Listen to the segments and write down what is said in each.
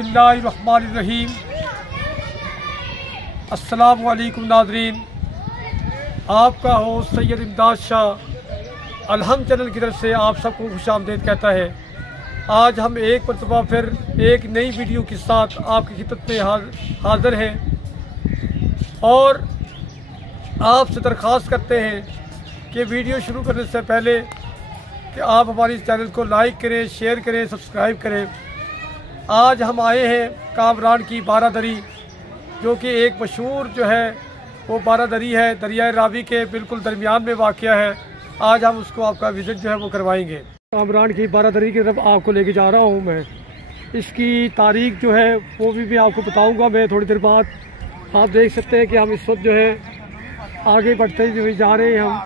बिस्मिल्लाहिर्रहमानिर्रहीम। अस्सलामु अलैकुम नाज़रीन, आपका होस्ट सैयद इमदाद शाह अलहम चैनल की तरफ से आप सबको खुशामदीद कहता है। आज हम एक मरतबा फिर एक नई वीडियो के साथ आपकी खिदमत में हाज़िर हैं और आपसे दरख्वास्त करते हैं कि वीडियो शुरू करने से पहले कि आप हमारे इस चैनल को लाइक करें, शेयर करें, सब्सक्राइब करें। आज हम आए हैं कामरान की बारादरी, जो कि एक मशहूर जो है वो बारादरी है, दरियाए रावी के बिल्कुल दरमियान में वाक़या है। आज हम उसको आपका विज़िट जो है वो करवाएंगे। कामरान की बारादरी की तरफ आपको लेके जा रहा हूँ मैं। इसकी तारीख जो है वो भी आपको बताऊँगा मैं थोड़ी देर बाद। आप देख सकते हैं कि हम इस वक्त जो है आगे बढ़ते हुए जा रहे हैं हम,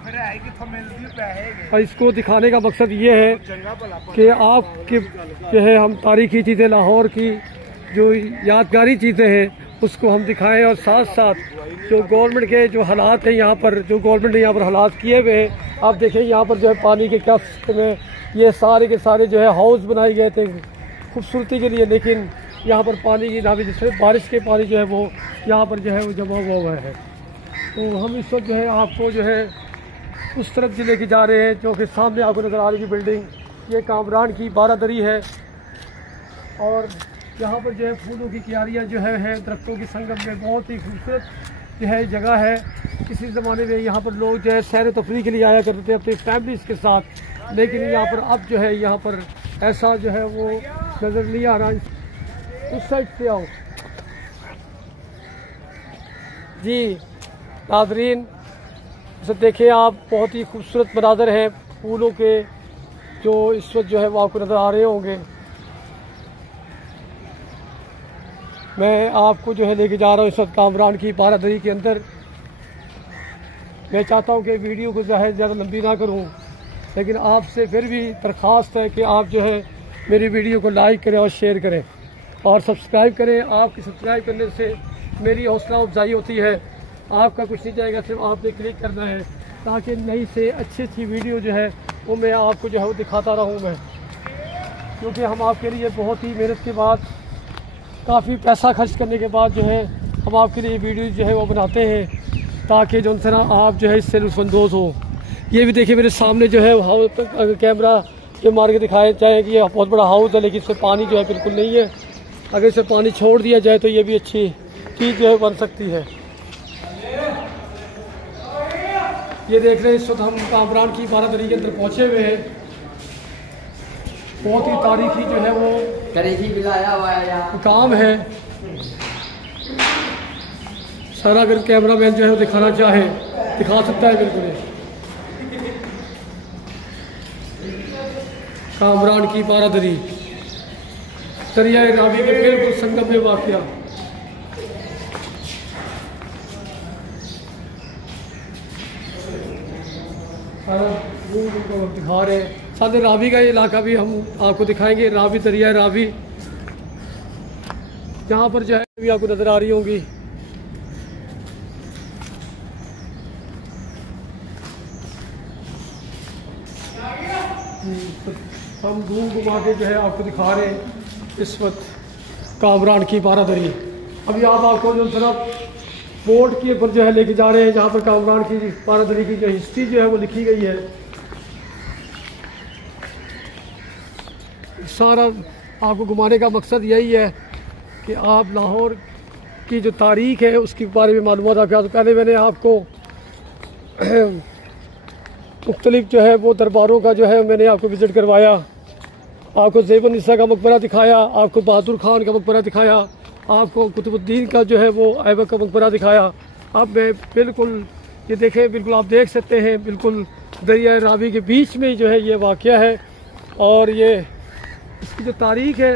और इसको दिखाने का मकसद ये है कि आपके जो है हम तारीखी चीज़ें, लाहौर की जो यादगारी चीज़ें हैं उसको हम दिखाएं, और साथ साथ जो गवर्नमेंट के जो हालात हैं यहाँ पर, जो गवर्नमेंट ने यहाँ पर हालात किए हुए हैं। आप देखें यहाँ पर जो है पानी के कफ में ये सारे के सारे जो है हाउस बनाए गए थे खूबसूरती के लिए, लेकिन यहाँ पर पानी की नावी जिससे बारिश के पानी जो है वो यहाँ पर जो है वो जमा हुआ है। तो हम इस वक्त जो है आपको जो है उस तरफ से लेके जा रहे हैं, जो कि सामने आपको नज़र आ रही है बिल्डिंग, ये कामरान की बारादरी है। और यहाँ पर जो है फूलों की क्यारियाँ जो है दरख्तों की संगम में बहुत ही खूबसूरत जो है जगह है। किसी ज़माने में यहाँ पर लोग जो है सैर तफरीह के लिए आया करते थे अपनी फैमिलीज़ के साथ, लेकिन यहाँ पर अब जो है यहाँ पर ऐसा जो है वो नज़र नहीं आ रहा। उस साइड से आओ जी नाज़रीन, इसे देखें आप, बहुत ही खूबसूरत मनाज़र हैं फूलों के जो इस वक्त जो है वो आपको नज़र आ रहे होंगे। मैं आपको जो है लेके जा रहा हूँ इस वक्त कामरान की बारादरी के अंदर। मैं चाहता हूँ कि वीडियो को जो है ज़्यादा लंबी ना करूँ, लेकिन आपसे फिर भी दरख्वास्त है कि आप जो है मेरी वीडियो को लाइक करें और शेयर करें और सब्सक्राइब करें। आपकी सब्सक्राइब करने से मेरी हौसला अफजाई होती है। आपका कुछ नहीं जाएगा, सिर्फ आपने क्लिक करना है, ताकि नई से अच्छी वीडियो जो है वो मैं आपको जो है वो दिखाता रहूँ मैं, क्योंकि हम आपके लिए बहुत ही मेहनत के बाद, काफ़ी पैसा खर्च करने के बाद जो है हम आपके लिए वीडियो जो है वो बनाते हैं, ताकि जो तरह आप जो है इससे लुत्फ़अंदोज़ हो। ये भी देखिए मेरे सामने जो है हाउस, अगर कैमरा ये मार के दिखाया जाए कि ये बहुत बड़ा हाउस है, लेकिन इससे पानी जो है बिल्कुल नहीं है। अगर इसे पानी छोड़ दिया जाए तो ये भी अच्छी चीज़ जो है बन सकती है। ये देख रहे हैं इस वक्त हम कामरान की बारादरी के अंदर पहुँचे हुए हैं। बहुत ही तारीखी जो है वो काम है। सारा अगर कैमरा मैन जो है वो दिखाना चाहे दिखा सकता है बिल्कुल। कामरान की बारादरी दरियाए रावी के बिल्कुल संगम में वाक़या। दिखा रहे हैं साथ रावी का इलाका भी हम आपको दिखाएंगे। रावी, दरिया रावी जहाँ पर जो है भी आपको नज़र आ रही होंगी। हम घूम घुमा के जो है आपको दिखा रहे हैं इस वक्त कामरान की बारादरी। अभी आपको जो तरफ बोर्ड के ऊपर जो है लेके जा रहे हैं, जहाँ पर कामरान की बारादरी की जो हिस्ट्री जो है वो लिखी गई है। सारा आपको घुमाने का मकसद यही है कि आप लाहौर की जो तारीख़ है उसके बारे में मालूमात आपके। तो पहले मैंने आपको मुख्तलिफ जो है वो दरबारों का जो है मैंने आपको विज़िट करवाया, आपको ज़ेब-उन-निसा का मकबरा दिखाया, आपको बहादुर खान का मकबरा दिखाया, आपको कुतुबुद्दीन का जो है वो ऐबक का मकबरा दिखाया। अब मैं बिल्कुल ये देखें, बिल्कुल आप देख सकते हैं बिल्कुल दरिया रावी के बीच में जो है ये वाक़या है। और ये इसकी जो तारीख़ है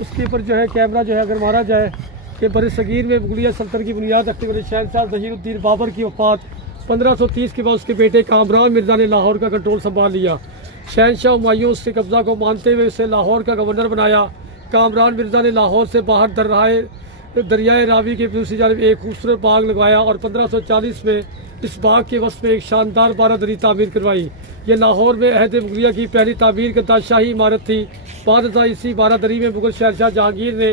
उसके ऊपर जो है कैमरा जो है अगर मारा जाए कि बरसगीर में मुगलिया सल्तनत की बुनियाद रखने वाले शहंशाह ज़हीरुद्दीन बाबर की वफ़ात 1530 के बाद उसके बेटे कामरान मिर्ज़ा ने लाहौर का कंट्रोल संभाल लिया। शहंशाह हुमायूं उससे कब्ज़ा को मानते हुए उसे लाहौर का गवर्नर बनाया। कामरान मिर्ज़ा ने लाहौर से बाहर दरियाए रावी के दूसरी जानिब एक खूबसूरत बाग लगवाया और 1540 में इस बाग के वसत में एक शानदार बारादरी तामीर करवाई। ये लाहौर में अहद मुगलिया की पहली तामीर करदा शाही इमारत थी। बाद इसी बारादरी में मुगल शहंशाह जहांगीर ने